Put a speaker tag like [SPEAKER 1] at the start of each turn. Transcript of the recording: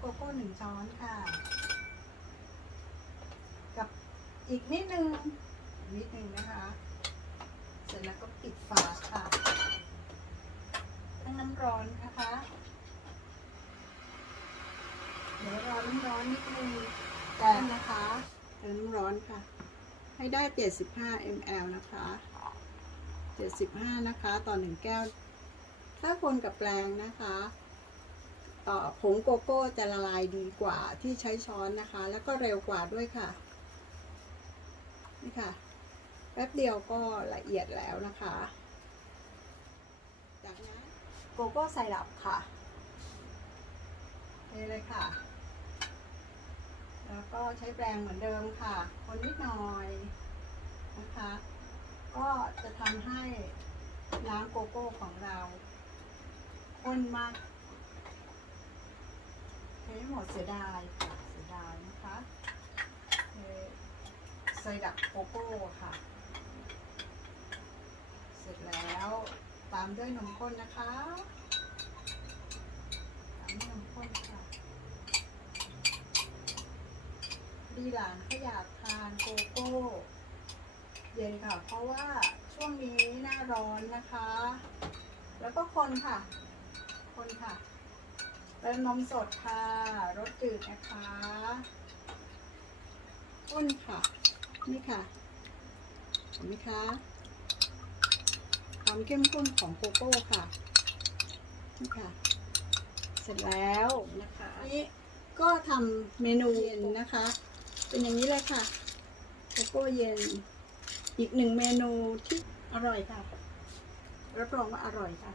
[SPEAKER 1] โกโก้หนึ่งช้อนค่ะ กับอีกนิดนึง นิดนึงนะคะ เสร็จแล้วก็ปิดฝาค่ะตั้งน้ำร้อนนะคะ เดี๋ยวรอน้ำร้อนนิดนึงแต่นะคะเติมน้ำร้อนค่ะ ให้ได้ 75 ml นะคะ 75 นะคะ ต่อ 1 แก้ว ถ้าคนกับแปลงนะคะ ผงโกโก้จะละลายดีกว่าที่ใช้ช้อนนะคะ แล้วก็เร็วกว่าด้วยค่ะ นี่ค่ะ แป๊บเดียวก็ละเอียดแล้วนะคะ จากนั้นโกโก้ไซรัปค่ะเทเลยค่ะ แล้วก็ใช้แปรงเหมือนเดิมค่ะ คนนิดหน่อยนะคะ ก็จะทำให้น้ำโกโก้ของเราข้นมาก ห้หมดเสียดายค่ะเสียดายนะคะเทไซรัปโกโก้ค่ะ เสร็จแล้วตามด้วยนมข้นนะคะตามด้วยนมข้นค่ะดีหลานเขาอยากทานโกโก้เย็นค่ะ เพราะว่าช่วงนี้หน้าร้อนนะคะ แล้วก็คนค่ะ คนค่ะ เติมนมสดค่ะรสจืดนะคะข้นค่ะ นี่ค่ะเห็นไหมคะความเข้มข้นของโกโก้ค่ะนี่ค่ะ เสร็จแล้วนะคะนี่ก็ทำเมนูเย็นนะคะ เป็นอย่างนี้เลยค่ะโกโก้เย็น อีกหนึ่งเมนูที่อร่อยค่ะรับรองว่าอร่อยค่ะ